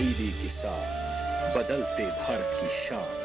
खरीदी के साथ बदलते भारत की शान।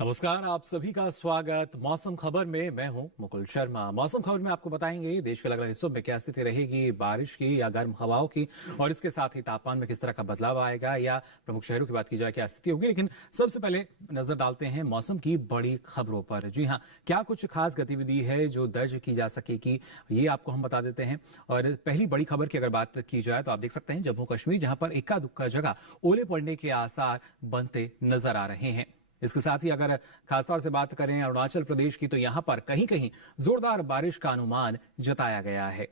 नमस्कार, आप सभी का स्वागत मौसम खबर में। मैं हूं मुकुल शर्मा। मौसम खबर में आपको बताएंगे देश के अलग अलग हिस्सों में क्या स्थिति रहेगी, बारिश की या गर्म हवाओं की, और इसके साथ ही तापमान में किस तरह का बदलाव आएगा, या प्रमुख शहरों की बात की जाए क्या स्थिति होगी। लेकिन सबसे पहले नजर डालते हैं मौसम की बड़ी खबरों पर। जी हाँ, क्या कुछ खास गतिविधि है जो दर्ज की जा सकेगी, ये आपको हम बता देते हैं। और पहली बड़ी खबर की अगर बात की जाए तो आप देख सकते हैं जम्मू कश्मीर, जहां पर इक्का दुक्का जगह ओले पड़ने के आसार बनते नजर आ रहे हैं। इसके साथ ही अगर खासतौर से बात करें अरुणाचल प्रदेश की, तो यहां पर कहीं कहीं जोरदार बारिश का अनुमान जताया गया है।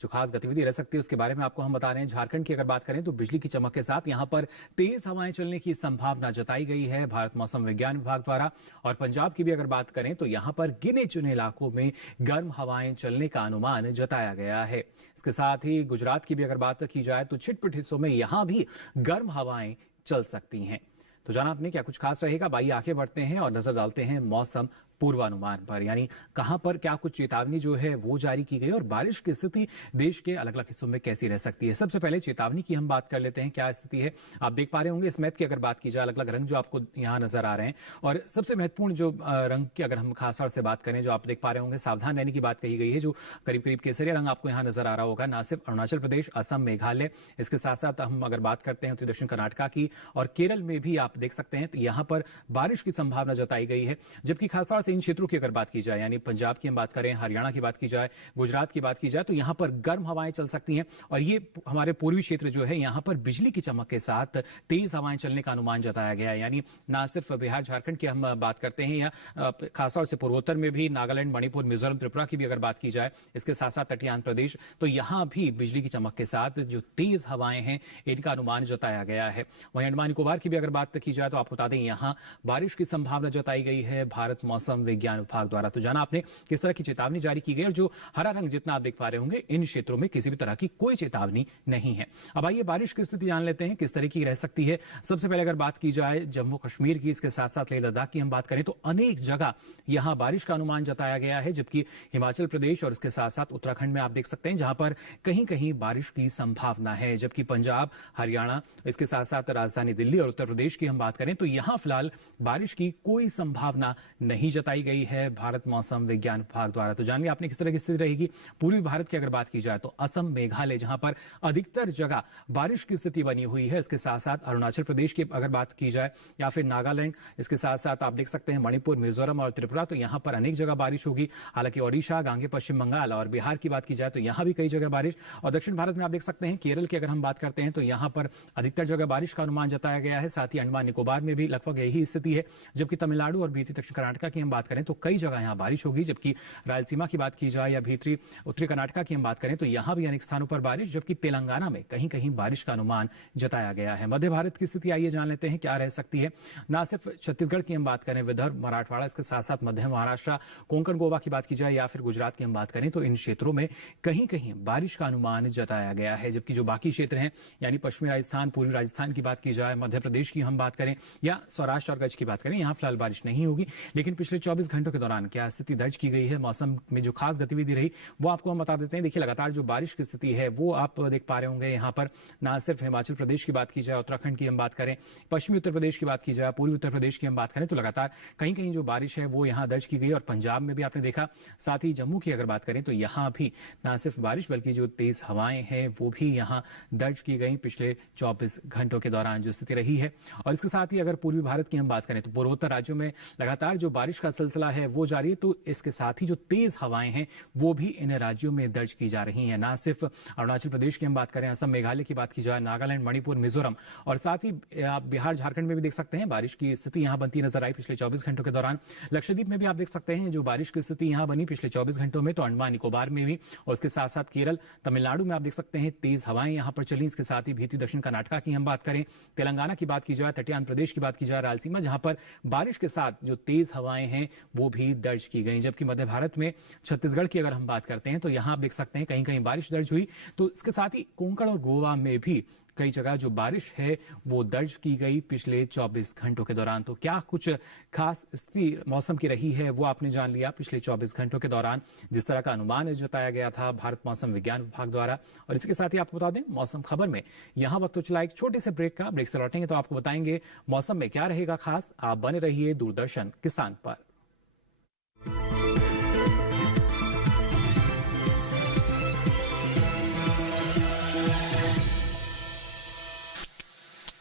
जो खास गतिविधि रह सकती है उसके बारे में आपको हम बता रहे हैं। झारखंड की अगर बात करें तो बिजली की चमक के साथ यहां पर तेज हवाएं चलने की संभावना जताई गई है भारत मौसम विज्ञान विभाग द्वारा। और पंजाब की भी अगर बात करें तो यहां पर गिने चुने इलाकों में गर्म हवाएं चलने का अनुमान जताया गया है। इसके साथ ही गुजरात की भी अगर बात की जाए तो छिटपुट हिस्सों में यहां भी गर्म हवाएं चल सकती हैं। तो जाना आपने क्या कुछ खास रहेगा। आइए आगे बढ़ते हैं और नजर डालते हैं मौसम पूर्वानुमान पर, यानी कहां पर क्या कुछ चेतावनी जो है वो जारी की गई और बारिश की स्थिति देश के अलग अलग हिस्सों में कैसी रह सकती है। सबसे पहले चेतावनी की हम बात कर लेते हैं, क्या स्थिति है। आप देख पा रहे होंगे इस मैप की अगर बात की जाए, अलग अलग रंग जो आपको यहाँ नजर आ रहे हैं। और सबसे महत्वपूर्ण जो रंग की अगर हम खासतौर से बात करें, जो आप देख पा रहे होंगे सावधान रहने की बात कही गई है, जो करीब करीब केसरिया रंग आपको यहाँ नजर आ रहा होगा। ना सिर्फ अरुणाचल प्रदेश, असम, मेघालय, इसके साथ साथ हम अगर बात करते हैं उत्तरी दक्षिण कर्नाटका की और केरल में भी आप देख सकते हैं, तो यहाँ पर बारिश की संभावना जताई गई है। जबकि खासतौर से इन क्षेत्रों की अगर बात की जाए, यानी पंजाब की हम बात करें, हरियाणा की बात की जाए, गुजरात की बात की जाए, तो यहां पर गर्म हवाएं चल सकती हैं। और ये हमारे पूर्वी क्षेत्र जो है, यहां पर बिजली की चमक के साथ तेज हवाएं चलने का अनुमान जताया गया है। यानी ना सिर्फ बिहार झारखंड की हम बात करते हैं, या खासतौर से पूर्वोत्तर में भी नागालैंड, मणिपुर, मिजोरम, त्रिपुरा की भी अगर बात की जाए, इसके साथ साथ तटीय आंध्र प्रदेश, तो यहां भी बिजली की चमक के साथ जो तेज हवाएं हैं इनका अनुमान जताया गया है। वहीं अंडमान निकोबार की भी अगर बात की जाए तो आपको बता दें यहां बारिश की संभावना जताई गई है भारत मौसम विज्ञान विभाग द्वारा। तो जाना आपने किस तरह की चेतावनी जारी की गई, और जो हरा रंग जितना आप देख पा रहे होंगे, इन क्षेत्रों में किसी भी तरह की कोई चेतावनी नहीं है। अब आइए बारिश की स्थिति जान लेते हैं किस तरह की रह सकती है। सबसे पहले अगर बात की जाए जम्मू कश्मीर की, इसके साथ साथ लेह लद्दाख की हम बात करें, तो अनेक जगह यहां बारिश का अनुमान जताया गया है। जबकि हिमाचल प्रदेश और इसके साथ साथ उत्तराखंड में आप देख सकते हैं जहां पर कहीं कहीं बारिश की संभावना है। जबकि पंजाब, हरियाणा, इसके साथ साथ राजधानी दिल्ली और उत्तर प्रदेश की हम बात करें तो यहां फिलहाल बारिश की कोई संभावना नहीं जताई गई है भारत मौसम विज्ञान विभाग द्वारा। तो जानिए आपने किस तरह की स्थिति रहेगी। पूर्वी भारत की अगर बात की जाए तो असम, मेघालय, जहां पर अधिकतर जगह बारिश की स्थिति बनी हुई है। इसके साथ साथ अरुणाचल प्रदेश की अगर बात की जाए, या फिर नागालैंड, इसके साथ साथ आप देख सकते हैं मणिपुर, मिजोरम और त्रिपुरा, तो यहां पर अनेक जगह बारिश होगी। हालांकि ओडिशा, गांगे पश्चिम बंगाल और बिहार की बात की जाए तो यहां भी कई जगह बारिश। और दक्षिण भारत में आप देख सकते हैं केरल की अगर हम बात करते हैं तो यहां पर अधिकतर जगह बारिश का अनुमान जताया गया है। साथ ही अंडमान निकोबार में भी लगभग यही स्थिति है। जबकि तमिलनाडु और भीतरी दक्षिण कर्नाटका की हम बात करें तो कई जगह यहां बारिश होगी। जबकि रायलसीमा की बात की जाए या भीतरी उत्तरी कर्नाटका की हम बात करें तो यहां भी अनेक स्थानों पर बारिश। जबकि तेलंगाना में कहीं कहीं बारिश का अनुमान जताया गया है। मध्य भारत की स्थिति आइए जान लेते हैं क्या रह सकती है। ना सिर्फ छत्तीसगढ़ की हम बात करें, विदर्भ, मराठवाड़ा, इसके साथ साथ मध्य महाराष्ट्र, कोंकण, गोवा की बात की जाए, या फिर गुजरात की हम बात करें, तो इन क्षेत्रों में कहीं कहीं बारिश का अनुमान जताया गया है। जबकि जो बाकी क्षेत्र हैं, यानी पश्चिमी राजस्थान, पूर्वी राजस्थान की बात की जाए, मध्य प्रदेश की हम बात करें, या सौराष्ट्र और कच्छ की बात करें, यहां फिलहाल बारिश नहीं होगी। लेकिन पिछले 24 घंटों के दौरान क्या स्थिति दर्ज की गई है, मौसम में जो खास गतिविधि रही वो आपको हम बता देते हैं। देखिए लगातार जो बारिश की स्थिति है वो आप देख पा रहे होंगे। यहाँ पर ना सिर्फ हिमाचल प्रदेश की बात की जाए, उत्तराखंड की हम बात करें, पश्चिमी उत्तर प्रदेश की बात की जाए, पूर्वी उत्तर प्रदेश की हम बात करें, तो लगातार कहीं कहीं जो बारिश है वो यहाँ दर्ज की गई। और पंजाब में भी आपने देखा। साथ ही जम्मू की अगर बात करें तो यहाँ भी ना सिर्फ बारिश बल्कि जो तेज हवाएं हैं वो भी यहाँ दर्ज की गई पिछले 24 घंटों के दौरान जो स्थिति रही है। और इसके साथ ही अगर पूर्वी भारत की हम बात करें तो पूर्वोत्तर राज्यों में लगातार जो बारिश का सिलसिला है वो जारी है, तो इसके साथ ही जो तेज हवाएं हैं वो भी इन राज्यों में दर्ज की जा रही हैं। ना सिर्फ अरुणाचल प्रदेश की हम बात करें, असम मेघालय की बात की जाए, नागालैंड मणिपुर मिजोरम और साथ ही आप बिहार झारखंड में भी देख सकते हैं बारिश की स्थिति यहां बनती नजर आई पिछले 24 घंटों के दौरान। लक्षद्वीप में भी आप देख सकते हैं जो बारिश की स्थिति यहां बनी पिछले 24 घंटों में, तो अंडमान निकोबार में भी और उसके साथ साथ केरल तमिलनाडु में आप देख सकते हैं तेज हवाएं यहां पर चली। इसके साथ ही भीती दक्षिण कर्नाटका की हम बात करें, तेलंगाना की बात की जाए, तटीय आंध्र प्रदेश की बात की जाए, रायलसीमा जहां पर बारिश के साथ जो तेज हवाएं हैं वो भी दर्ज की गई। जबकि मध्य भारत में छत्तीसगढ़ की अगर हम बात करते हैं तो यहां आप देख सकते हैं कहीं कहीं बारिश दर्ज हुई। तो इसके साथ ही कोंकण और गोवा में भी कई जगह जो बारिश है वो दर्ज की गई पिछले 24 घंटों के दौरान। तो क्या कुछ खास स्थिति मौसम की रही है वो आपने जान लिया पिछले 24 घंटों के दौरान, जिस तरह का अनुमान जताया गया था भारत मौसम विज्ञान विभाग द्वारा। और इसके साथ ही आपको बता दें मौसम खबर में यहां वक्त तो चला एक छोटे से ब्रेक का। ब्रेक से लौटेंगे तो आपको बताएंगे मौसम में क्या रहेगा खास। आप बने रहिए दूरदर्शन किसान पर।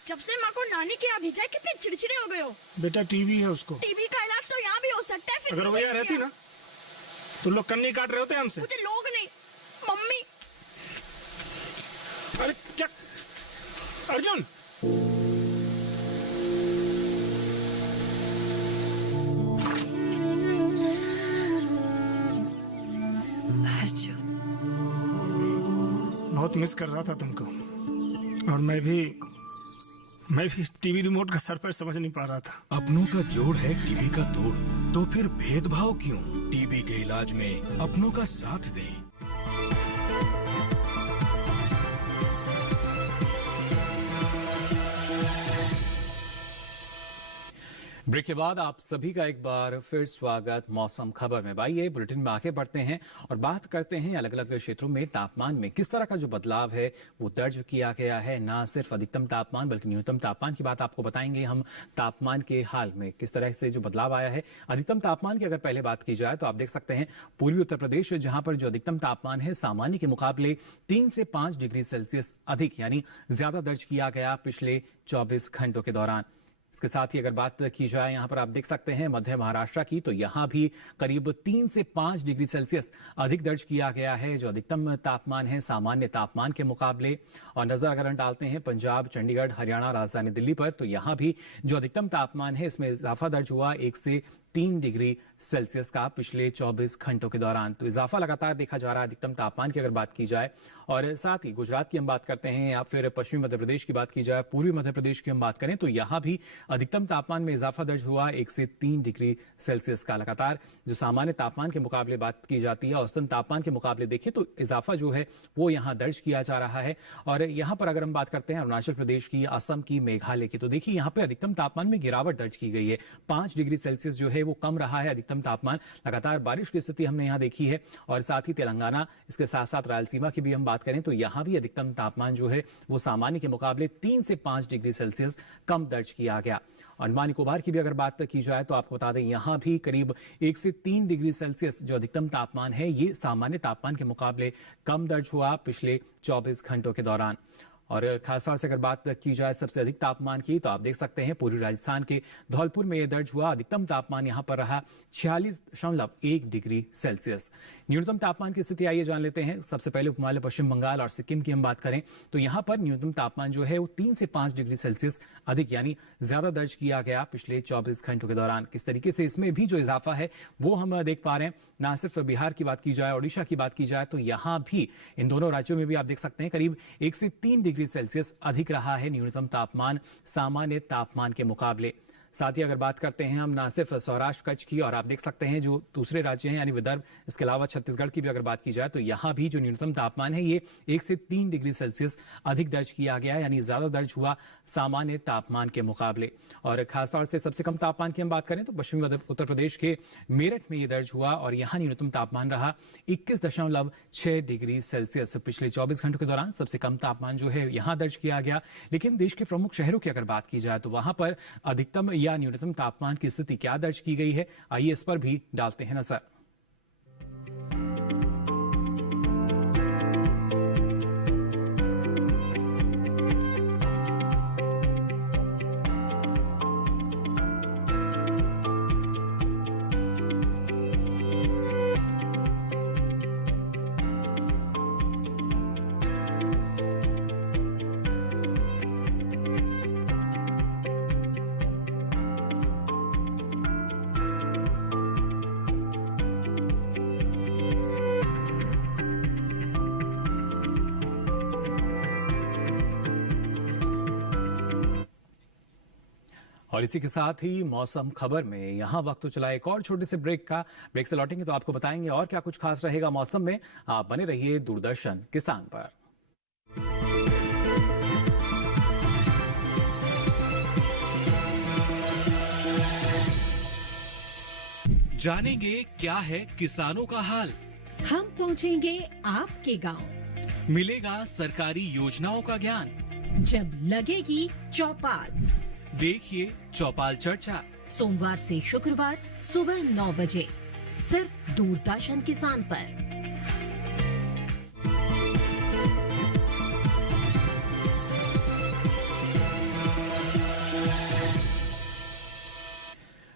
जब से माँ को नानी के यहाँ भेजा है कितने चिड़चिड़े हो गए हो। बेटा टीबी है उसको। टीबी का इलाज तो यहाँ भी हो सकता है। फिर अगर वो यहाँ रहती ना तो लोग कन्नी काट रहे होते हमसे। मुझे लोग नहीं, मम्मी। अरे क्या अर्जुन, अर्जुन बहुत मिस कर रहा था तुमको। और मैं भी टीवी रिमोट का सर पर समझ नहीं पा रहा था। अपनों का जोड़ है टीबी का तोड़, तो फिर भेदभाव क्यों? टीबी के इलाज में अपनों का साथ दें। ब्रेक के बाद आप सभी का एक बार फिर स्वागत मौसम खबर में। भाई ये बुलेटिन में आगे बढ़ते हैं और बात करते हैं अलग अलग क्षेत्रों में तापमान में किस तरह का जो बदलाव है वो दर्ज किया गया है। ना सिर्फ अधिकतम तापमान बल्कि न्यूनतम तापमान की बात आपको बताएंगे हम। तापमान के हाल में किस तरह से जो बदलाव आया है। अधिकतम तापमान की अगर पहले बात की जाए तो आप देख सकते हैं पूर्वी उत्तर प्रदेश जहां पर जो अधिकतम तापमान है सामान्य के मुकाबले 3 से 5 डिग्री सेल्सियस अधिक यानी ज्यादा दर्ज किया गया पिछले 24 घंटों के दौरान। इसके साथ ही अगर बात की जाए यहां पर आप देख सकते हैं मध्य महाराष्ट्र की, तो यहां भी करीब 3 से 5 डिग्री सेल्सियस अधिक दर्ज किया गया है जो अधिकतम तापमान है सामान्य तापमान के मुकाबले। और नजर अगर हम डालते हैं पंजाब, चंडीगढ़, हरियाणा, राजधानी दिल्ली पर, तो यहां भी जो अधिकतम तापमान है इसमें इजाफा दर्ज हुआ 1 से 3 डिग्री सेल्सियस का पिछले 24 घंटों के दौरान। तो इजाफा लगातार देखा जा रहा है अधिकतम तापमान की अगर बात की जाए। और साथ ही गुजरात की हम बात करते हैं या फिर पश्चिमी मध्य प्रदेश की बात की जाए, पूर्वी मध्य प्रदेश की हम बात करें तो यहां भी अधिकतम तापमान में इजाफा दर्ज हुआ 1 से 3 डिग्री सेल्सियस का। लगातार जो सामान्य तापमान के मुकाबले बात की जाती है औसतन तापमान के मुकाबले देखें तो इजाफा जो है वो यहां दर्ज किया जा रहा है। और यहां पर अगर हम बात करते हैं अरुणाचल प्रदेश की, असम की, मेघालय की, तो देखिए यहां पर अधिकतम तापमान में गिरावट दर्ज की गई है। 5 डिग्री सेल्सियस जो है वो कम रहा है अधिकतम तापमान। लगातार बारिश की स्थिति हमने यहां देखी है। और साथ ही तेलंगाना, इसके साथ साथ रायलसीमा की भी हम बात करें तो यहां भी अधिकतम तापमान जो है वो सामान्य के मुकाबले 3 से 5 डिग्री सेल्सियस कम दर्ज किया गया। अंडमान निकोबार की भी अगर बात की जाए तो आपको बता दें यहां भी करीब 1 से 3 डिग्री सेल्सियस जो अधिकतम तापमान है ये सामान्य तापमान के मुकाबले कम दर्ज हुआ पिछले 24 घंटों के दौरान। और खासतौर से अगर बात की जाए सबसे अधिक तापमान की तो आप देख सकते हैं पूर्वी राजस्थान के धौलपुर में यह दर्ज हुआ। अधिकतम तापमान यहां पर रहा 46.1 डिग्री सेल्सियस। न्यूनतम तापमान की स्थिति आइए जान लेते हैं। सबसे पहले उपमहाद्वीप पश्चिम बंगाल और सिक्किम की हम बात करें तो यहां पर न्यूनतम तापमान जो है वो 3 से 5 डिग्री सेल्सियस अधिक यानी ज्यादा दर्ज किया गया पिछले 24 घंटों के दौरान। किस तरीके से इसमें भी जो इजाफा है वो हम देख पा रहे हैं। ना सिर्फ बिहार की बात की जाए, ओडिशा की बात की जाए तो यहां भी इन दोनों राज्यों में भी आप देख सकते हैं करीब 1 से 3 डिग्री सेल्सियस अधिक रहा है न्यूनतम तापमान सामान्य तापमान के मुकाबले। साथ ही अगर बात करते हैं हम ना सिर्फ सौराष्ट्र कच्छ की और आप देख सकते हैं जो दूसरे राज्य हैं यानी विदर्भ, इसके अलावा छत्तीसगढ़ की भी अगर बात की जाए तो यहां भी जो न्यूनतम तापमान है ये 1 से 3 डिग्री सेल्सियस अधिक दर्ज किया गया है यानी ज्यादा दर्ज हुआ सामान्य तापमान के मुकाबले। और खासतौर से सबसे कम तापमान की हम बात करें तो पश्चिमी उत्तर प्रदेश के मेरठ में ये दर्ज हुआ और यहां न्यूनतम तापमान रहा 21.6 डिग्री सेल्सियस पिछले 24 घंटों के दौरान। सबसे कम तापमान जो है यहां दर्ज किया गया। लेकिन देश के प्रमुख शहरों की अगर बात की जाए तो वहां पर अधिकतम या न्यूनतम तापमान की स्थिति क्या दर्ज की गई है, आइए इस पर भी डालते हैं नजर। और इसी के साथ ही मौसम खबर में यहाँ वक्त तो चला एक और छोटे से ब्रेक का। ब्रेक से लौटेंगे तो आपको बताएंगे और क्या कुछ खास रहेगा मौसम में। आप बने रहिए दूरदर्शन किसान पर। जानेंगे क्या है किसानों का हाल, हम पहुंचेंगे आपके गांव, मिलेगा सरकारी योजनाओं का ज्ञान, जब लगेगी चौपाल। देखिए चौपाल चर्चा सोमवार से शुक्रवार सुबह 9 बजे सिर्फ दूरदर्शन किसान पर।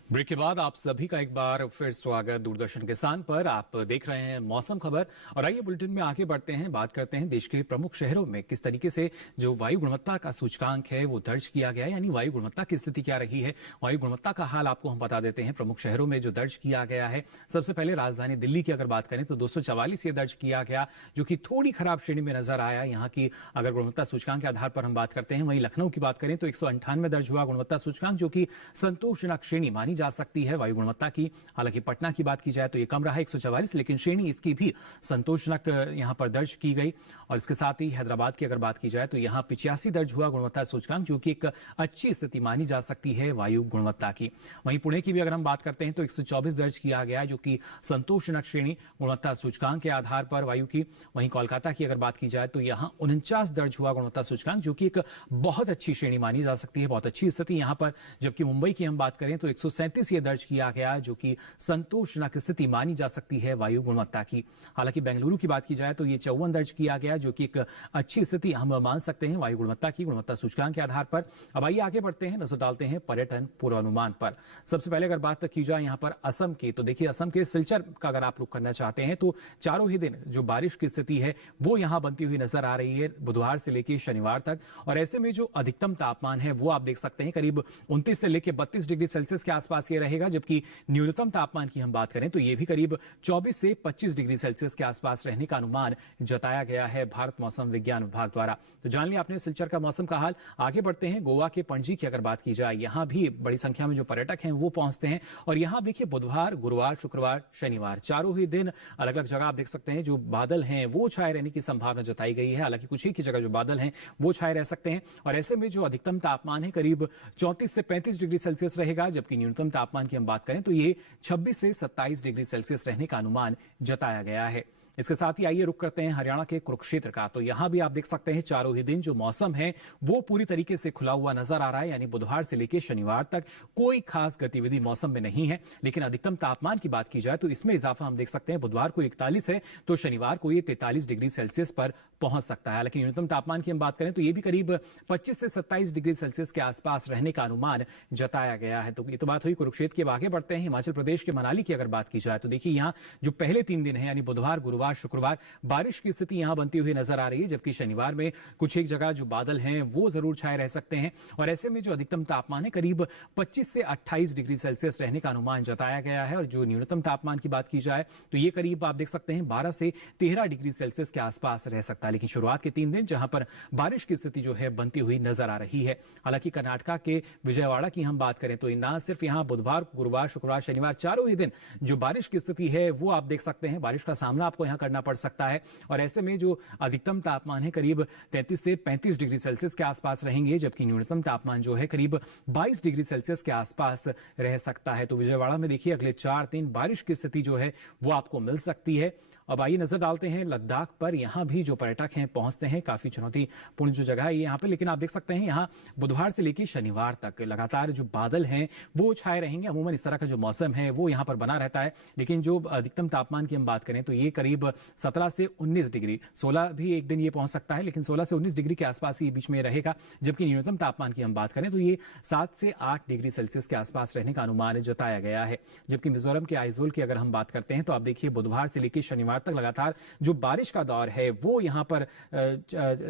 ब्रेक के बाद आप सभी का एक बार फिर स्वागत दूरदर्शन किसान पर। आप देख रहे हैं मौसम खबर और आइए बुलेटिन में आगे बढ़ते हैं, बात करते हैं देश के प्रमुख शहरों में किस तरीके से जो वायु गुणवत्ता का सूचकांक है वो दर्ज किया गया है, यानी वायु गुणवत्ता की स्थिति क्या रही है। वायु गुणवत्ता का हाल आपको हम बता देते हैं प्रमुख शहरों में जो दर्ज किया गया है। सबसे पहले राजधानी दिल्ली की अगर बात करें तो 244 ये दर्ज किया गया, जो कि थोड़ी खराब श्रेणी में नजर आया यहाँ की अगर गुणवत्ता सूचकांक के आधार पर हम बात करते हैं। वहीं लखनऊ की बात करें तो 198 दर्ज हुआ गुणवत्ता सूचकांक, जो कि संतोषजनक श्रेणी मानी जा सकती है वायु गुणवत्ता की। हालांकि पटना की बात की जाए तो ये कम रहा 144, लेकिन श्रेणी इसकी भी संतोषजनक यहां पर दर्ज की गई। और इसके साथ ही हैदराबाद की अगर बात की जाए तो यहां 85 दर्ज हुआ गुणवत्ता सूचकांक, जो कि एक अच्छी स्थिति मानी जा सकती है वायु गुणवत्ता की। वहीं पुणे की भी अगर हम बात करते हैं तो 124 दर्ज किया गया, जो कि संतोषजनक श्रेणी गुणवत्ता सूचकांक के आधार पर वायु की। वहीं कोलकाता की अगर बात की जाए तो यहां 49 दर्ज हुआ गुणवत्ता सूचकांक, जो कि एक बहुत अच्छी श्रेणी मानी जा सकती है, बहुत अच्छी स्थिति यहां पर। जबकि मुंबई की हम बात करें तो 137 ये दर्ज किया गया, जो कि संतोषजनक स्थिति मानी जा सकती है वायु गुणवत्ता की। हालांकि बेंगलुरु की बात की जाए तो ये 54 दर्ज किया गया, जो कि एक अच्छी स्थिति हम मान सकते हैं वायु गुणवत्ता की, गुणवत्ता सूचकांक के आधार पर। अब आइए आगे बढ़ते हैं, नजर डालते हैं पर्यटन पूर्वानुमान पर। सबसे पहले अगर बात की जाए यहाँ पर असम की, तो देखिए असम के सिलचर का अगर आप रुख करना चाहते हैं तो चारों ही दिन जो बारिश की स्थिति है वो यहाँ बनती हुई नजर आ रही है, बुधवार से लेकर शनिवार तक। और ऐसे में जो अधिकतम तापमान है वो आप देख सकते हैं करीब 29 से लेकर 32 डिग्री सेल्सियस के आसपास ये रहेगा। जबकि न्यूनतम तापमान की हम बात करें तो ये भी करीब 24 से 25 डिग्री सेल्सियस के आसपास रहने का अनुमान जताया गया है भारत मौसम विज्ञान विभाग द्वारा। तो जान लिया आपने सिलचर का मौसम का हाल। आगे बढ़ते हैं, गोवा के पणजी की अगर बात की जाए, यहां भी बड़ी संख्या में जो पर्यटक हैं वो पहुंचते हैं। और यहां देखिए बुधवार, गुरुवार, शुक्रवार, शनिवार चारों ही दिन अलग अलग जगह आप देख सकते हैं जो बादल हैं वो छाए रहने की संभावना जताई गई है। हालांकि कुछ ही की जगह जो बादल हैं वो छाए रह सकते हैं। और ऐसे में जो अधिकतम तापमान है करीब 34 से 35 डिग्री सेल्सियस रहेगा, जबकि न्यूनतम तापमान की हम बात करें तो ये 26 से 27 डिग्री सेल्सियस रहने का अनुमान जताया गया है। इसके साथ ही आइए रुक करते हैं हरियाणा के कुरुक्षेत्र का। तो यहां भी आप देख सकते हैं चारों ही दिन जो मौसम है वो पूरी तरीके से खुला हुआ नजर आ रहा है, यानी बुधवार से लेकर शनिवार तक कोई खास गतिविधि मौसम में नहीं है। लेकिन अधिकतम तापमान की बात की जाए तो इसमें इजाफा हम देख सकते हैं, बुधवार को 41 है तो शनिवार को ये 43 डिग्री सेल्सियस पर पहुंच सकता है। लेकिन न्यूनतम तापमान की हम बात करें तो ये भी करीब 25 से 27 डिग्री सेल्सियस के आसपास रहने का अनुमान जताया गया है। तो ये तो बात हुई कुरुक्षेत्र की। आगे बढ़ते हैं, हिमाचल प्रदेश के मनाली की अगर बात की जाए तो देखिए यहाँ जो पहले 3 दिन है यानी बुधवार, गुरुवार, शुक्रवार बारिश की स्थिति यहां बनती हुई नजर आ रही है। जबकि शनिवार में कुछ एक जगह जो बादल हैं वो जरूर छाए रह सकते हैं। और ऐसे में जो अधिकतम तापमान है करीब 25 से 28 डिग्री सेल्सियस रहने का अनुमान जताया गया है। और जो न्यूनतम तापमान की बात की जाए तो ये करीब आप देख सकते हैं 12 से 13 डिग्री सेल्सियस के आसपास रह सकता है। लेकिन शुरुआत के 3 दिन जहां पर बारिश की स्थिति जो है बनती हुई नजर आ रही है। हालांकि कर्नाटका के विजयवाड़ा की हम बात करें तो ना सिर्फ यहां बुधवार, गुरुवार, शुक्रवार, शनिवार चारों ही दिन जो बारिश की स्थिति है वो आप देख सकते हैं, बारिश का सामना आपको यहां करना पड़ सकता है। और ऐसे में जो अधिकतम तापमान है करीब 33 से 35 डिग्री सेल्सियस के आसपास रहेंगे, जबकि न्यूनतम तापमान जो है करीब 22 डिग्री सेल्सियस के आसपास रह सकता है। तो विजयवाड़ा में देखिए अगले 4 दिन बारिश की स्थिति जो है वो आपको मिल सकती है। अब आइए नजर डालते हैं लद्दाख पर। यहाँ भी जो पर्यटक हैं पहुंचते हैं, काफी चुनौतीपूर्ण जो जगह है यहाँ पे। लेकिन आप देख सकते हैं यहाँ बुधवार से लेकर शनिवार तक लगातार जो बादल हैं वो छाए रहेंगे। अमूमन इस तरह का जो मौसम है वो यहाँ पर बना रहता है। लेकिन जो अधिकतम तापमान की हम बात करें तो ये करीब 17 से 19 डिग्री, 16 भी एक दिन ये पहुंच सकता है, लेकिन 16 से 19 डिग्री के आसपास ये बीच में रहेगा। जबकि न्यूनतम तापमान की हम बात करें तो ये 7 से 8 डिग्री सेल्सियस के आसपास रहने का अनुमान जताया गया है। जबकि मिजोरम के आइजोल की अगर हम बात करते हैं तो आप देखिए बुधवार से लेकर शनिवार शनिवार तक लगातार जो बारिश का दौर है वो यहाँ पर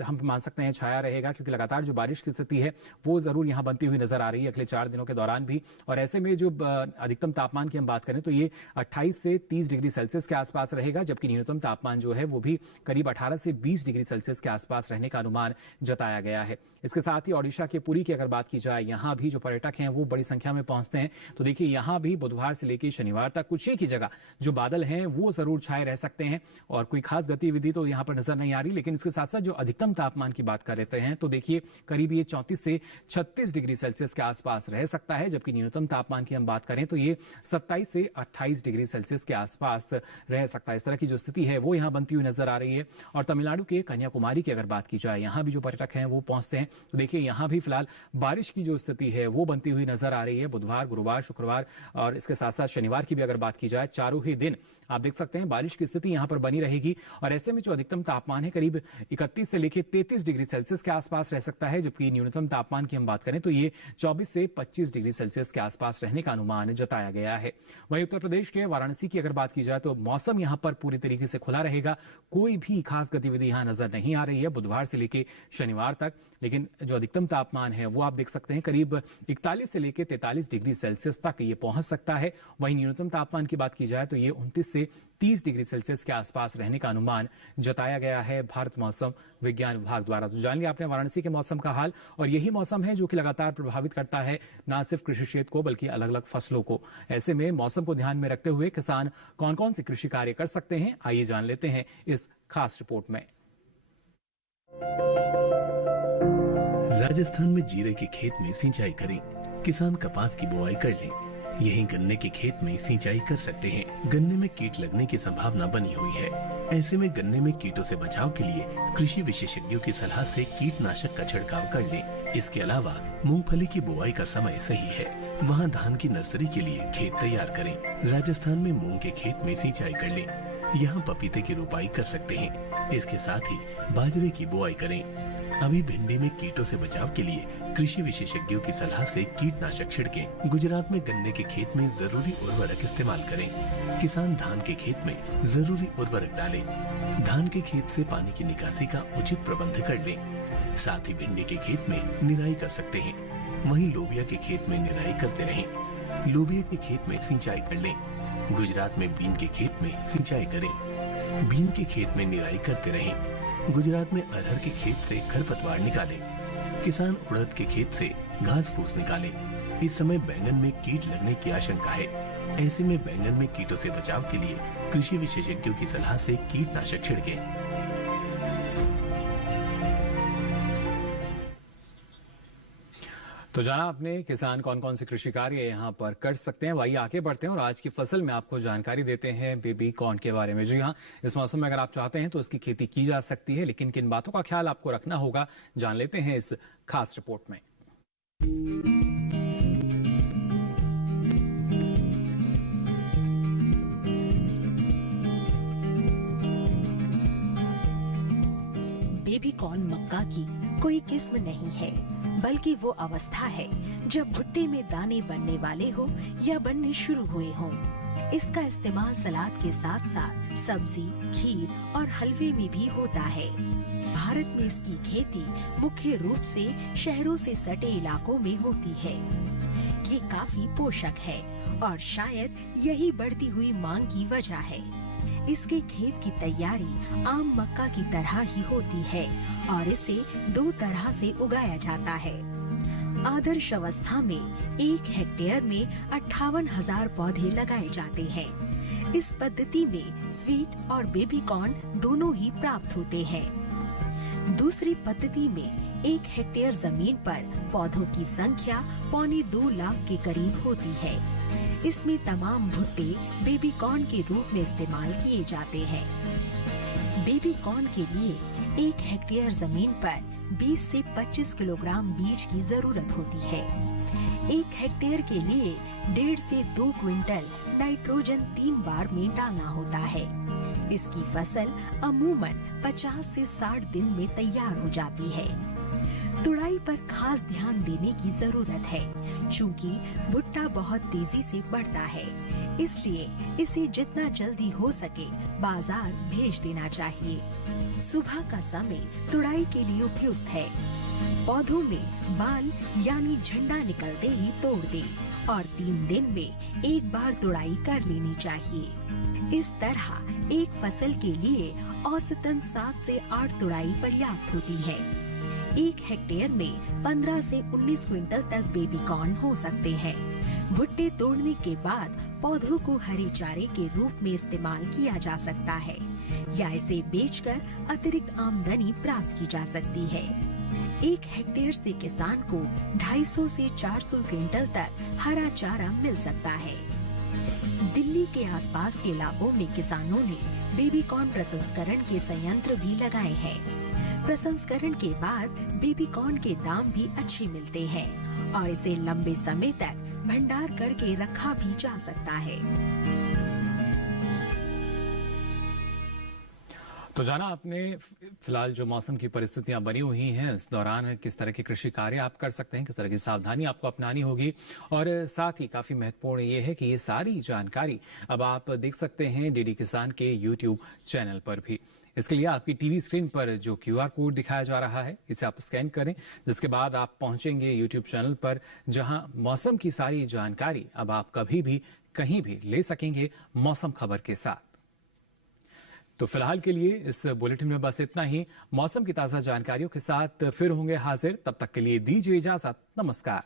हम मान सकते हैं छाया रहेगा, क्योंकि लगातार जो बारिश की स्थिति है वो जरूर यहाँ बनती हुई नजर आ रही है अगले 4 दिनों के दौरान भी। और ऐसे में जो अधिकतम तापमान की हम बात करें तो ये 28 से 30 डिग्री सेल्सियस के आसपास रहेगा, जबकि न्यूनतम तापमान जो है वो भी करीब 18 से 20 डिग्री सेल्सियस के आसपास रहने का अनुमान जताया गया है। इसके साथ ही ओडिशा के पुरी की अगर बात की जाए, यहाँ भी जो पर्यटक हैं वो बड़ी संख्या में पहुंचते हैं, तो देखिए यहाँ भी बुधवार से लेकर शनिवार तक कुछ एक ही जगह जो बादल हैं वो जरूर छाए रह सकते हैं और कोई खास गतिविधि तो यहाँ पर नजर नहीं आ रही। लेकिन इसके साथ साथ जो अधिकतम तापमान की बात कर रहे हैं तो देखिए करीब ये 34 से 36 डिग्री सेल्सियस के आसपास रह सकता है, जबकि न्यूनतम तापमान की हम बात करें तो ये 27 से 28 डिग्री सेल्सियस के आसपास रह सकता है। इस तरह की जो स्थिति है वो यहाँ बनती हुई नजर आ रही है। और तमिलनाडु के कन्याकुमारी की अगर बात की जाए, यहाँ भी जो पर्यटक हैं वो पहुंचते हैं, तो देखिए यहाँ भी फिलहाल बारिश की जो स्थिति है वो बनती हुई नजर आ रही है। बुधवार, गुरुवार, शुक्रवार और इसके साथ साथ शनिवार की भी अगर बात की जाए, चारों ही दिन आप देख सकते हैं बारिश की स्थिति यहाँ पर बनी रहेगी। और ऐसे में जो अधिकतम तापमान है करीब 31 से लेकर 33 डिग्री सेल्सियस के आसपास रह सकता है, जबकि न्यूनतम तापमान की हम बात करें तो ये 24 से 25 डिग्री सेल्सियस के आसपास रहने का अनुमान जताया गया है। वहीं उत्तर प्रदेश के वाराणसी की अगर बात की जाए तो मौसम यहाँ पर पूरी तरीके से खुला रहेगा, कोई भी खास गतिविधि यहाँ नजर नहीं आ रही है बुधवार से लेकर शनिवार तक। लेकिन जो अधिकतम तापमान है वो आप देख सकते हैं करीब 41 से लेकर 43 डिग्री सेल्सियस तक ये पहुंच सकता है। वहीं न्यूनतम तापमान की बात की जाए तो ये 29 से 30 डिग्री सेल्सियस के आसपास रहने का अनुमान जताया गया है भारत मौसम विज्ञान विभाग द्वारा। तो जान लिया आपने वाराणसी के मौसम का हाल, और यही मौसम है जो कि लगातार प्रभावित करता है न सिर्फ कृषि क्षेत्र को बल्कि अलग अलग फसलों को। ऐसे में मौसम को ध्यान में रखते हुए किसान कौन कौन से कृषि कार्य कर सकते हैं, आइए जान लेते हैं इस खास रिपोर्ट में। राजस्थान में जीरे के खेत में सिंचाई करें, किसान कपास की बुआई कर लें, यहीं गन्ने के खेत में सिंचाई कर सकते हैं। गन्ने में कीट लगने की संभावना बनी हुई है, ऐसे में गन्ने में कीटों से बचाव के लिए कृषि विशेषज्ञों की सलाह से कीटनाशक का छिड़काव कर लें। इसके अलावा मूंगफली की बुआई का समय सही है, वहाँ धान की नर्सरी के लिए खेत तैयार करें। राजस्थान में मूंग के खेत में सिंचाई कर लें, यहाँ पपीते की रोपाई कर सकते हैं। इसके साथ ही बाजरे की बुआई करें। अभी भिंडी में कीटों से बचाव के लिए कृषि विशेषज्ञों की सलाह से कीटनाशक छिड़कें। गुजरात में गन्ने के खेत में जरूरी उर्वरक इस्तेमाल करें। किसान धान के खेत में जरूरी उर्वरक डालें। धान के खेत से पानी की निकासी का उचित प्रबंध कर लें। साथ ही भिंडी के खेत में निराई कर सकते हैं। वहीं लोबिया के खेत में निराई करते रहें। लोबिया के खेत में सिंचाई कर लें। गुजरात में बीन के खेत में सिंचाई करें। बीन के खेत में निराई करते रहें। गुजरात में अरहर के खेत से खरपतवार निकालें। किसान उड़द के खेत से घास फूस निकालें। इस समय बैंगन में कीट लगने की आशंका है, ऐसे में बैंगन में कीटों से बचाव के लिए कृषि विशेषज्ञों की सलाह से कीटनाशक छिड़कें। तो जाना आपने किसान कौन कौन से कृषि कार्य यहाँ पर कर सकते हैं। वही आगे बढ़ते हैं और आज की फसल में आपको जानकारी देते हैं बेबी कॉर्न के बारे में। जी हाँ, इस मौसम में अगर आप चाहते हैं तो इसकी खेती की जा सकती है, लेकिन किन बातों का ख्याल आपको रखना होगा जान लेते हैं इस खास रिपोर्ट में। बेबी कॉर्न मक्का की कोई किस्म नहीं है, बल्कि वो अवस्था है जब भुट्टे में दाने बनने वाले हो या बनने शुरू हुए हों। इसका इस्तेमाल सलाद के साथ साथ सब्जी, खीर और हलवे में भी होता है। भारत में इसकी खेती मुख्य रूप से शहरों से सटे इलाकों में होती है। ये काफी पोषक है और शायद यही बढ़ती हुई मांग की वजह है। इसके खेत की तैयारी आम मक्का की तरह ही होती है और इसे 2 तरह से उगाया जाता है। आदर्श अवस्था में 1 हेक्टेयर में 58,000 पौधे लगाए जाते हैं। इस पद्धति में स्वीट और बेबी कॉर्न दोनों ही प्राप्त होते हैं। दूसरी पद्धति में 1 हेक्टेयर जमीन पर पौधों की संख्या 1.25 लाख के करीब होती है। इसमें तमाम भुट्टे बेबी कॉर्न के रूप में इस्तेमाल किए जाते हैं। बेबी कॉर्न के लिए 1 हेक्टेयर जमीन पर 20 से 25 किलोग्राम बीज की जरूरत होती है। 1 हेक्टेयर के लिए 1.5 से 2 क्विंटल नाइट्रोजन 3 बार में डालना होता है। इसकी फसल अमूमन 50 से 60 दिन में तैयार हो जाती है। तुड़ाई पर खास ध्यान देने की जरूरत है, क्योंकि भुट्टा बहुत तेजी से बढ़ता है, इसलिए इसे जितना जल्दी हो सके बाजार भेज देना चाहिए। सुबह का समय तुड़ाई के लिए उपयुक्त है। पौधों में बाल यानी झंडा निकलते ही तोड़ दे और 3 दिन में एक बार तुड़ाई कर लेनी चाहिए। इस तरह एक फसल के लिए औसतन 7 से 8 तुड़ाई पर्याप्त होती है। 1 हेक्टेयर में 15 से 19 क्विंटल तक बेबी कॉर्न हो सकते हैं। भुट्टे तोड़ने के बाद पौधों को हरे चारे के रूप में इस्तेमाल किया जा सकता है या इसे बेचकर अतिरिक्त आमदनी प्राप्त की जा सकती है। 1 हेक्टेयर से किसान को 250 से 400 क्विंटल तक हरा चारा मिल सकता है। दिल्ली के आसपास के इलाकों में किसानों ने बेबी कॉर्न प्रसंस्करण के संयंत्र भी लगाए हैं। प्रसंस्करण के बाद बेबी कॉर्न के दाम भी अच्छे मिलते हैं और इसे लंबे समय तक भंडार करके रखा भी जा सकता है। तो जाना आपने फिलहाल जो मौसम की परिस्थितियां बनी हुई हैं, इस दौरान किस तरह के कृषि कार्य आप कर सकते हैं, किस तरह की सावधानी आपको अपनानी होगी, और साथ ही काफी महत्वपूर्ण ये है कि ये सारी जानकारी अब आप देख सकते हैं डीडी किसान के यूट्यूब चैनल पर भी। इसके लिए आपकी टीवी स्क्रीन पर जो QR कोड दिखाया जा रहा है, इसे आप स्कैन करें, जिसके बाद आप पहुंचेंगे यूट्यूब चैनल पर, जहां मौसम की सारी जानकारी अब आप कभी भी कहीं भी ले सकेंगे मौसम खबर के साथ। तो फिलहाल के लिए इस बुलेटिन में बस इतना ही। मौसम की ताजा जानकारियों के साथ फिर होंगे हाजिर, तब तक के लिए दीजिए इजाजत। नमस्कार।